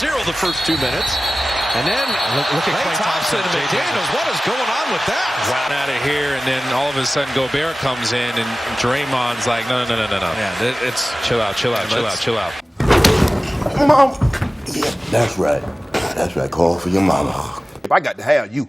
0 the first 2 minutes. And then look at Klay Thompson and McDaniels. What is going on with that? Right out of here, and then all of a sudden Gobert comes in, and Draymond's like, no. Yeah, it's chill out. Mom. Yeah, that's right. That's right. Call for your mama. If I got to have you,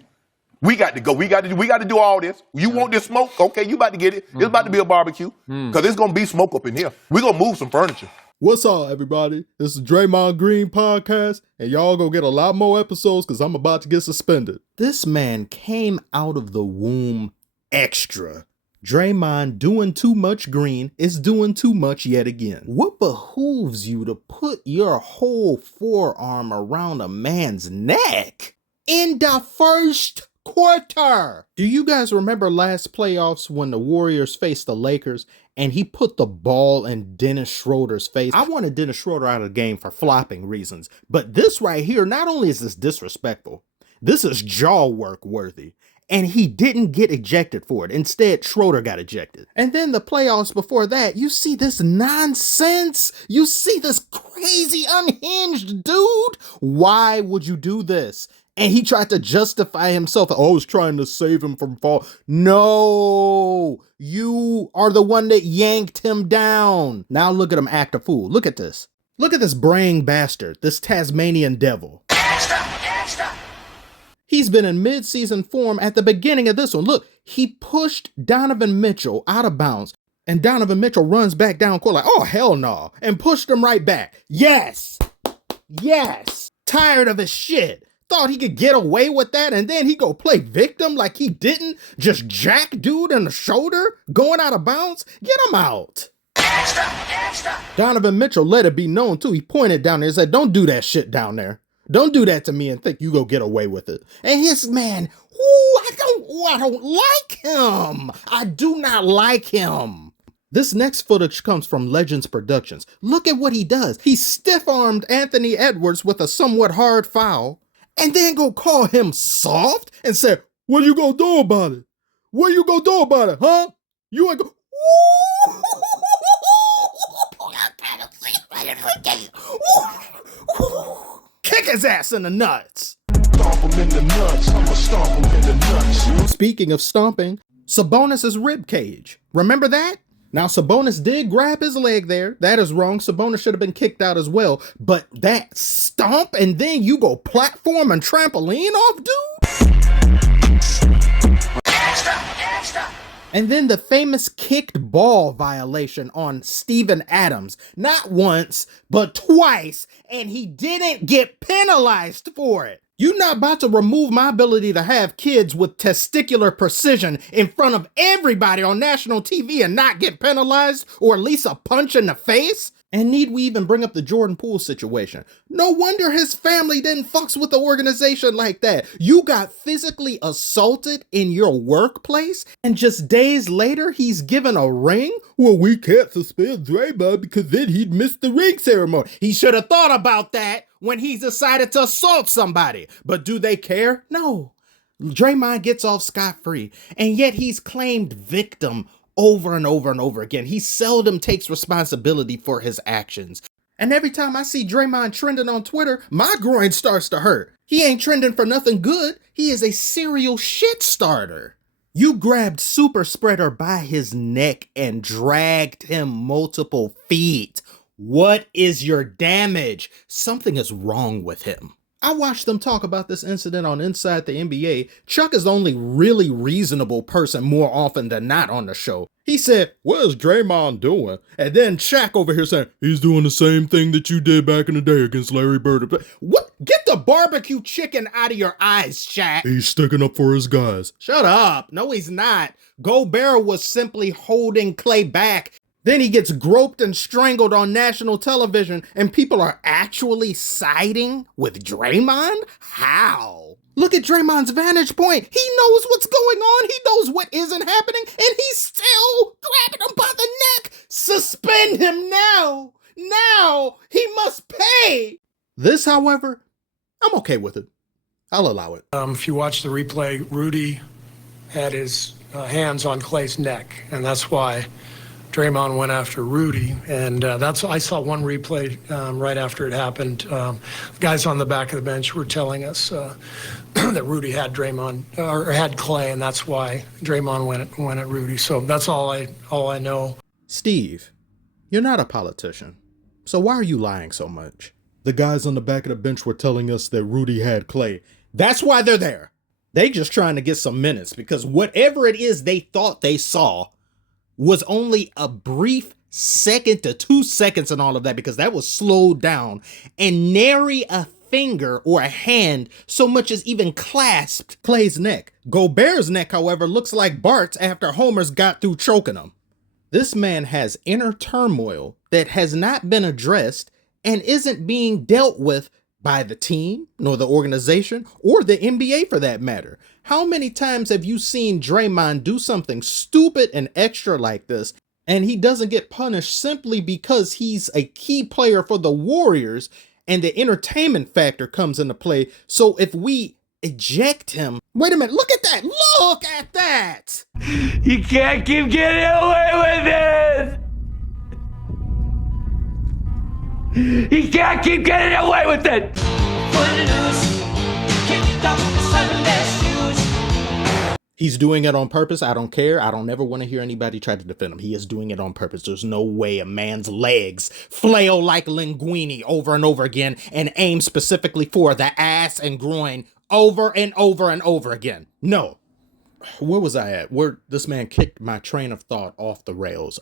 we got to go. We got to do all this. You want this smoke? Okay, you about to get it. It's about to be a barbecue because it's gonna be smoke up in here. We gonna move some furniture. What's up, everybody? This is Draymond Green podcast, and y'all gonna get a lot more episodes because I'm about to get suspended. This man came out of the womb extra. Draymond doing too much green is doing too much yet again. What behooves you to put your whole forearm around a man's neck in the first quarter? Do you guys remember last playoffs when the Warriors faced the Lakers and he put the ball in Dennis Schroeder's face? I wanted Dennis Schroeder out of the game for flopping reasons, but this right here, not only is this disrespectful, this is jaw work worthy. And he didn't get ejected for it. Instead, Schroeder got ejected. And then the playoffs before that, you see this nonsense. You see this crazy, unhinged dude. Why would you do this? And he tried to justify himself. Oh, I was trying to save him from fall. No, you are the one that yanked him down. Now look at him act a fool. Look at this. Look at this braying bastard, this Tasmanian devil. He's been in mid-season form at the beginning of this one. Look, he pushed Donovan Mitchell out of bounds, and Donovan Mitchell runs back down court like, oh, hell no, and pushed him right back. Yes. Tired of his shit. Thought he could get away with that, and then he go play victim like he didn't. Just jack dude in the shoulder, going out of bounds. Get him out. Extra. Donovan Mitchell let it be known, too. He pointed down there and said, don't do that shit down there. Don't do that to me and think you go get away with it. And his man, I don't like him. I do not like him. This next footage comes from Legends Productions. Look at what he does. He stiff-armed Anthony Edwards with a somewhat hard foul and then go call him soft and say, what you gonna do about it? What you gonna do about it, huh? You ain't go... Kick his ass in the nuts. Stomp him in the nuts. I'ma stomp him in the nuts. Speaking of stomping, Sabonis' rib cage. Remember that? Now, Sabonis did grab his leg there. That is wrong. Sabonis should have been kicked out as well. But that stomp and then you go platform and trampoline off, dude? Extra. And then the famous kicked ball violation on Steven Adams. Not once, but twice. And he didn't get penalized for it. You're not about to remove my ability to have kids with testicular precision in front of everybody on national TV and not get penalized or at least a punch in the face? And need we even bring up the Jordan Poole situation? No wonder his family didn't fucks with the organization like that. You got physically assaulted in your workplace, and just days later, he's given a ring? Well, we can't suspend Draymond because then he'd miss the ring ceremony. He should have thought about that when he decided to assault somebody. But do they care? No. Draymond gets off scot-free, and yet he's claimed victim over and over and over again. He seldom takes responsibility for his actions. And every time I see Draymond trending on Twitter, my groin starts to hurt. He ain't trending for nothing good. He is a serial shit starter. You grabbed Super Spreader by his neck and dragged him multiple feet. What is your damage? Something is wrong with him. I watched them talk about this incident on Inside the NBA. Chuck is the only really reasonable person more often than not on the show. He said, what is Draymond doing? And then Shaq over here saying, he's doing the same thing that you did back in the day against Larry Bird. What? Get the barbecue chicken out of your eyes, Shaq. He's sticking up for his guys. Shut up. No, he's not. Gobert was simply holding Klay back. Then he gets groped and strangled on national television, and people are actually siding with Draymond? How? Look at Draymond's vantage point. He knows what's going on. He knows what isn't happening, and he's still grabbing him by the neck. Suspend him now. Now he must pay. This, however, I'm okay with it. I'll allow it. If you watch the replay, Rudy had his hands on Klay's neck, and that's why Draymond went after Rudy, and I saw one replay right after it happened. Guys on the back of the bench were telling us that Rudy had Draymond or had Klay, and that's why Draymond went at Rudy. So that's all I know. Steve, you're not a politician, so why are you lying so much? The guys on the back of the bench were telling us that Rudy had Klay. That's why they're there. They just trying to get some minutes, because whatever it is they thought they saw was only a brief second to 2 seconds and all of that, because that was slowed down, and nary a finger or a hand so much as even clasped Klay's neck. Gobert's neck, however, looks like Bart's after Homer's got through choking him. This man has inner turmoil that has not been addressed and isn't being dealt with by the team, nor the organization, or the NBA for that matter. How many times have you seen Draymond do something stupid and extra like this, and he doesn't get punished simply because he's a key player for the Warriors and the entertainment factor comes into play? So if we eject him, wait a minute, look at that, look at that! You can't keep getting away with it! You can't keep getting away with it! He's doing it on purpose. I don't care. I don't ever want to hear anybody try to defend him. He is doing it on purpose. There's no way a man's legs flail like linguine over and over again and aim specifically for the ass and groin over and over and over again. No. Where was I at? Where this man kicked my train of thought off the rails.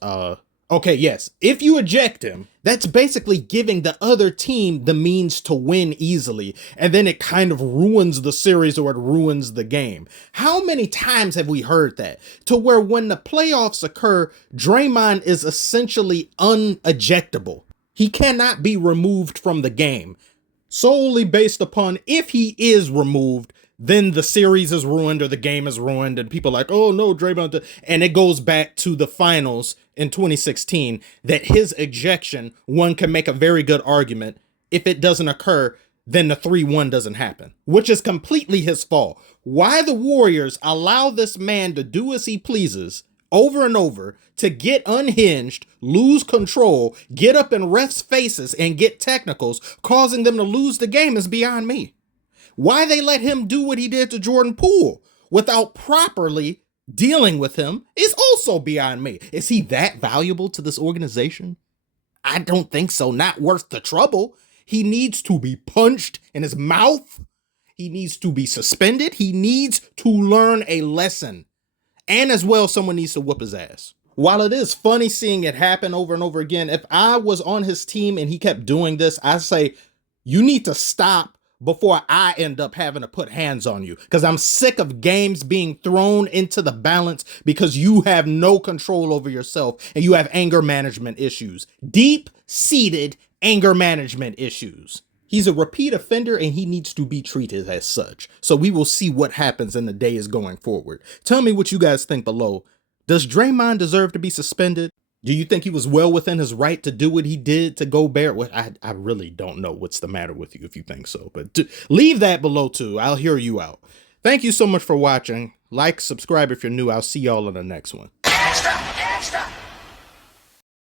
Okay, yes. If you eject him, that's basically giving the other team the means to win easily, and then it kind of ruins the series or it ruins the game. How many times have we heard that? To where when the playoffs occur, Draymond is essentially unejectable. He cannot be removed from the game, solely based upon if he is removed, then the series is ruined or the game is ruined, and people are like, oh no, Draymond. And it goes back to the finals in 2016 that his ejection, one can make a very good argument. If it doesn't occur, then the 3-1 doesn't happen, which is completely his fault. Why the Warriors allow this man to do as he pleases over and over, to get unhinged, lose control, get up in refs' faces and get technicals, causing them to lose the game is beyond me. Why they let him do what he did to Jordan Poole without properly dealing with him is also beyond me. Is he that valuable to this organization? I don't think so. Not worth the trouble. He needs to be punched in his mouth. He needs to be suspended. He needs to learn a lesson. And as well, someone needs to whoop his ass. While it is funny seeing it happen over and over again, if I was on his team and he kept doing this, I'd say, you need to stop before I end up having to put hands on you, because I'm sick of games being thrown into the balance because you have no control over yourself and you have anger management issues, deep-seated anger management issues. He's a repeat offender and he needs to be treated as such. So we will see what happens in the days going forward. Tell me what you guys think below. Does Draymond deserve to be suspended? Do you think he was well within his right to do what he did to Gobert? Well, I really don't know what's the matter with you if you think so, but leave that below too. I'll hear you out. Thank you so much for watching. Like, subscribe if you're new. I'll see y'all in the next one. Extra, extra.